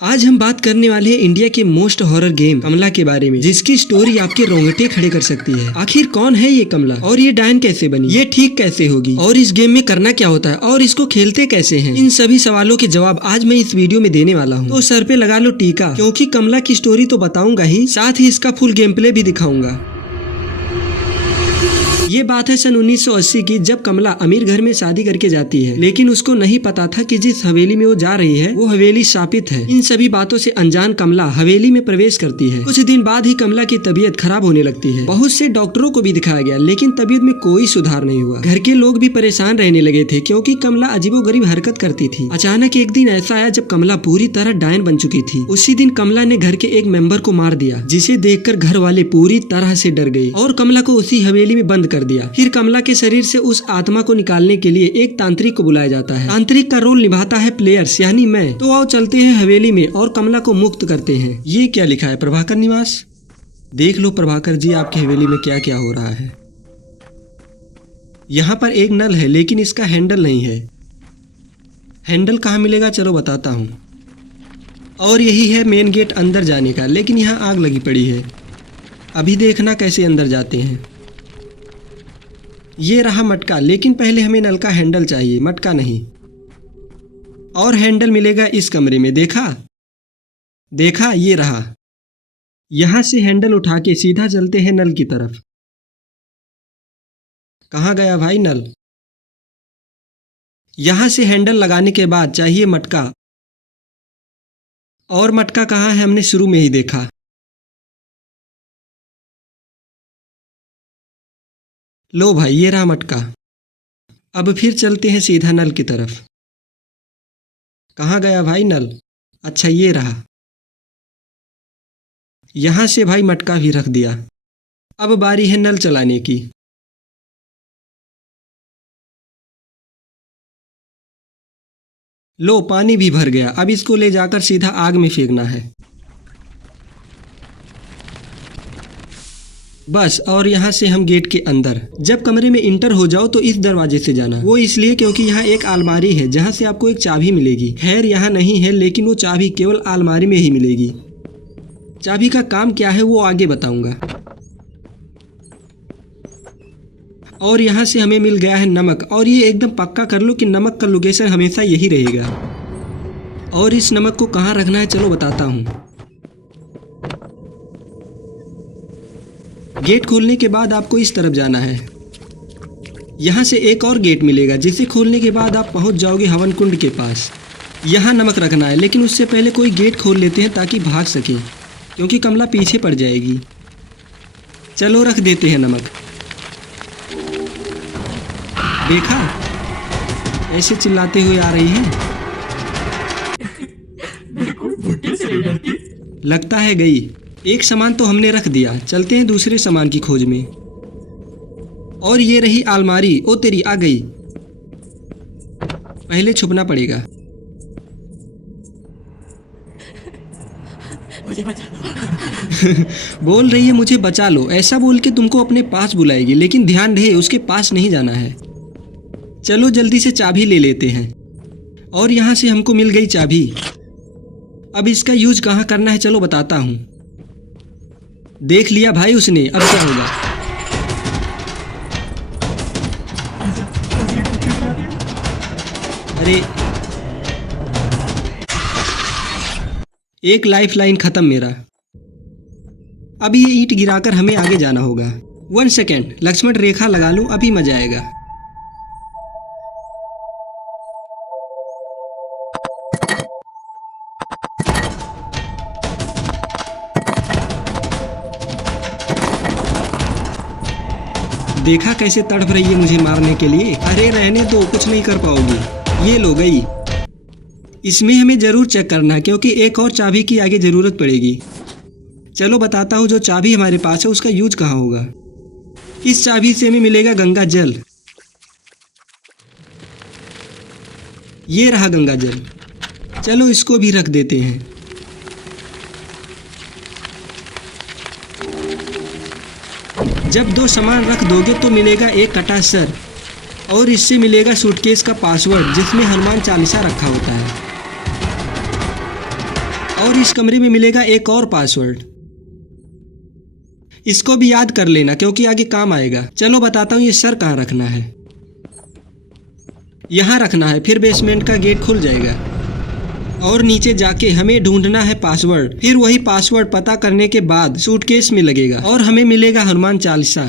आज हम बात करने वाले हैं इंडिया के मोस्ट हॉरर गेम कमला के बारे में, जिसकी स्टोरी आपके रोंगटे खड़े कर सकती है। आखिर कौन है ये कमला और ये डायन कैसे बनी, ये ठीक कैसे होगी और इस गेम में करना क्या होता है और इसको खेलते कैसे हैं, इन सभी सवालों के जवाब आज मैं इस वीडियो में देने वाला हूँ। तो सर पे लगा लो टीका, क्योंकि कमला की स्टोरी तो बताऊंगा ही, साथ ही इसका फुल गेम प्ले भी दिखाऊंगा। ये बात है सन 1980 की, जब कमला अमीर घर में शादी करके जाती है, लेकिन उसको नहीं पता था कि जिस हवेली में वो जा रही है वो हवेली शापित है। इन सभी बातों से अनजान कमला हवेली में प्रवेश करती है। कुछ दिन बाद ही कमला की तबीयत खराब होने लगती है। बहुत से डॉक्टरों को भी दिखाया गया, लेकिन तबीयत में कोई सुधार नहीं हुआ। घर के लोग भी परेशान रहने लगे थे, क्योंकि कमला अजीबोगरीब हरकत करती थी। अचानक एक दिन ऐसा आया जब कमला पूरी तरह डायन बन चुकी थी। उसी दिन कमला ने घर के एक मेंबर को मार दिया, जिसे देखकर घर वाले पूरी तरह से डर गए और कमला को उसी हवेली में बंद कर दिया। फिर कमला के शरीर से उस आत्मा को निकालने के लिए एक तांत्रिक को बुलाया जाता है। तांत्रिक का रोल निभाता है प्लेयर्स यानी मैं। तो आओ चलते हैं हवेली में और कमला को मुक्त करते हैं। ये क्या लिखा है, प्रभाकर निवास। देख लो प्रभाकर जी, आपकी हवेली में क्या क्या हो रहा है। यहाँ पर एक नल है, लेकिन इसका हैंडल नहीं है। हैंडल कहाँ मिलेगा, चलो बताता हूँ। और यही है मेन गेट अंदर जाने का, लेकिन यहाँ आग लगी पड़ी है। अभी देखना कैसे अंदर जाते हैं। ये रहा मटका, लेकिन पहले हमें नल का हैंडल चाहिए, मटका नहीं। और हैंडल मिलेगा इस कमरे में, देखा ये रहा। यहां से हैंडल उठा के सीधा चलते हैं नल की तरफ। कहाँ गया भाई नल। यहां से हैंडल लगाने के बाद चाहिए मटका। और मटका कहाँ है, हमने शुरू में ही देखा। लो भाई, ये रहा मटका। अब फिर चलते हैं सीधा नल की तरफ। कहाँ गया भाई नल, अच्छा ये रहा। यहां से भाई मटका भी रख दिया। अब बारी है नल चलाने की। लो पानी भी भर गया। अब इसको ले जाकर सीधा आग में फेंकना है बस। और यहाँ से हम गेट के अंदर। जब कमरे में इंटर हो जाओ तो इस दरवाजे से जाना, वो इसलिए क्योंकि यहाँ एक अलमारी है जहाँ से आपको एक चाबी मिलेगी। खैर यहाँ नहीं है, लेकिन वो चाबी केवल अलमारी में ही मिलेगी। चाबी का काम क्या है वो आगे बताऊंगा। और यहाँ से हमें मिल गया है नमक, और ये एकदम पक्का कर लो कि नमक का लोकेशन हमेशा यही रहेगा। और इस नमक को कहाँ रखना है चलो बताता हूँ। गेट खोलने के बाद आपको इस तरफ जाना है। यहाँ से एक और गेट मिलेगा, जिसे खोलने के बाद आप पहुँच जाओगे हवन कुंड के पास। यहाँ नमक रखना है, लेकिन उससे पहले कोई गेट खोल लेते हैं ताकि भाग सके, क्योंकि कमला पीछे पड़ जाएगी। चलो रख देते हैं नमक। देखा ऐसे चिल्लाते हुए आ रही है। लगता है गई। एक सामान तो हमने रख दिया, चलते हैं दूसरे सामान की खोज में। और ये रही अलमारी। ओ तेरी, आ गई। पहले छुपना पड़ेगा। मुझे बचा लो। बोल रही है मुझे बचा लो, ऐसा बोल के तुमको अपने पास बुलाएगी, लेकिन ध्यान रहे उसके पास नहीं जाना है। चलो जल्दी से चाबी ले लेते हैं। और यहाँ से हमको मिल गई चाबी। अब इसका यूज कहाँ करना है चलो बताता हूँ। देख लिया भाई उसने, अब क्या होगा। अरे एक लाइफ लाइन खत्म मेरा। अब ये ईंट गिराकर हमें आगे जाना होगा। 1 सेकेंड, लक्ष्मण रेखा लगा लो, अभी मजा आएगा। देखा कैसे तड़प रही है मुझे मारने के लिए। अरे रहने दो, कुछ नहीं कर पाओगी। ये लो गई। इसमें हमें जरूर चेक करना है, क्योंकि एक और चाबी की आगे जरूरत पड़ेगी। चलो बताता हूँ, जो चाबी हमारे पास है उसका यूज कहाँ होगा। इस चाबी से हमें मिलेगा गंगा जल। ये रहा गंगा जल। चलो इसको भी रख देते हैं। जब 2 सामान रख दोगे तो मिलेगा एक कटा सर, और इससे मिलेगा सूटकेस का पासवर्ड, जिसमें हनुमान चालीसा रखा होता है। और इस कमरे में मिलेगा एक और पासवर्ड। इसको भी याद कर लेना क्योंकि आगे काम आएगा। चलो बताता हूँ ये सर कहाँ रखना है। यहाँ रखना है, फिर बेसमेंट का गेट खुल जाएगा और नीचे जाके हमें ढूंढना है पासवर्ड। फिर वही पासवर्ड पता करने के बाद सूटकेस में लगेगा और हमें मिलेगा हनुमान चालीसा।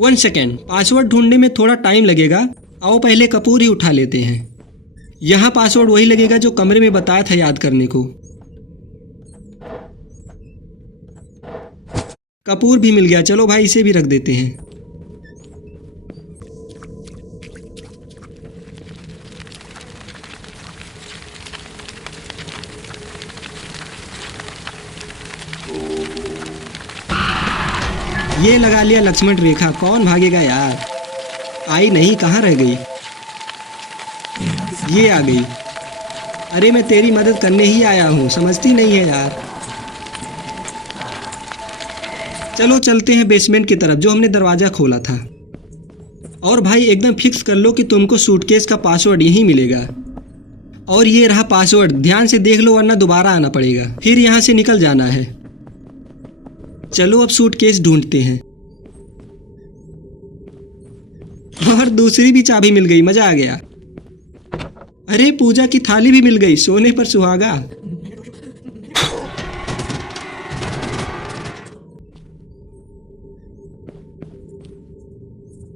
1 सेकेंड, पासवर्ड ढूंढने में थोड़ा टाइम लगेगा। आओ पहले कपूर ही उठा लेते हैं। यहाँ पासवर्ड वही लगेगा जो कमरे में बताया था याद करने को। कपूर भी मिल गया, चलो भाई इसे भी रख देते हैं। ये लगा लिया लक्ष्मण रेखा। कौन भागेगा यार। आई नहीं, कहाँ रह गई। ये आ गई। अरे मैं तेरी मदद करने ही आया हूँ, समझती नहीं है यार। चलो चलते हैं बेसमेंट की तरफ जो हमने दरवाजा खोला था। और भाई एकदम फिक्स कर लो कि तुमको सूटकेस का पासवर्ड यही मिलेगा। और ये रहा पासवर्ड, ध्यान से देख लो वरना दोबारा आना पड़ेगा। फिर यहाँ से निकल जाना है। चलो अब सूटकेस ढूंढते हैं। और दूसरी भी चाबी मिल गई, मजा आ गया। अरे पूजा की थाली भी मिल गई, सोने पर सुहागा।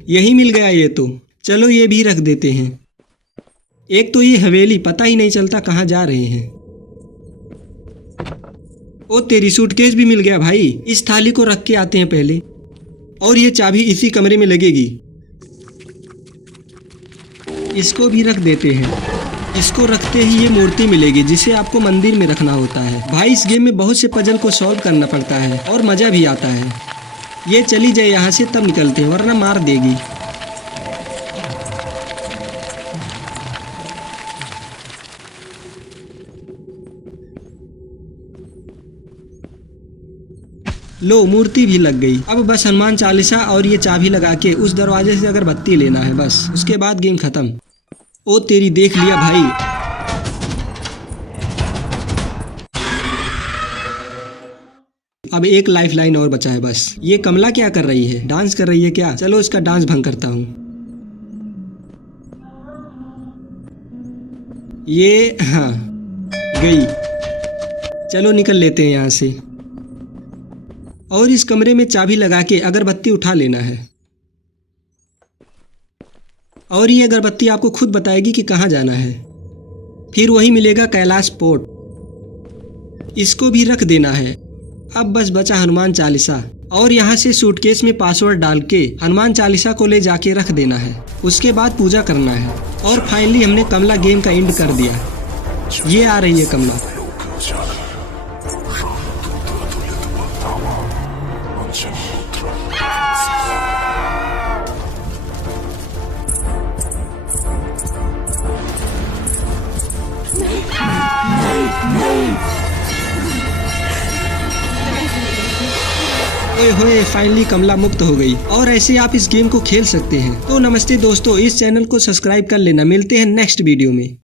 यही मिल गया ये तो। चलो ये भी रख देते हैं। एक तो ये हवेली, पता ही नहीं चलता कहाँ जा रहे हैं। ओ तेरी सूटकेस भी मिल गया भाई। इस थाली को रख के आते हैं पहले। और ये चाबी इसी कमरे में लगेगी। इसको भी रख देते हैं। इसको रखते ही ये मूर्ति मिलेगी जिसे आपको मंदिर में रखना होता है। भाई इस गेम में बहुत से पजल को सॉल्व करना पड़ता है और मज़ा भी आता है। ये चली जाए यहाँ से तब निकलते हैं वरना मार देगी। लो मूर्ति भी लग गई। अब बस हनुमान चालीसा और ये चाबी लगा के उस दरवाजे से अगरबत्ती लेना है बस, उसके बाद गेम खत्म। ओ तेरी, देख लिया भाई। अब एक लाइफ लाइन और बचा है बस। ये कमला क्या कर रही है, डांस कर रही है क्या। चलो इसका डांस भंग करता हूँ। ये हाँ गई। चलो निकल लेते हैं यहाँ से। और इस कमरे में चाबी लगा के अगरबत्ती उठा लेना है। और ये अगरबत्ती आपको खुद बताएगी कि कहाँ जाना है। फिर वही मिलेगा कैलाश पोर्ट। इसको भी रख देना है। अब बस बचा हनुमान चालीसा। और यहाँ से सूटकेस में पासवर्ड डाल के हनुमान चालीसा को ले जाके रख देना है। उसके बाद पूजा करना है। और फाइनली हमने कमला गेम का एंड कर दिया। ये आ रही है कमला। ओए होए, फाइनली कमला मुक्त हो गई। और ऐसे आप इस गेम को खेल सकते हैं। तो नमस्ते दोस्तों, इस चैनल को सब्सक्राइब कर लेना। मिलते हैं नेक्स्ट वीडियो में।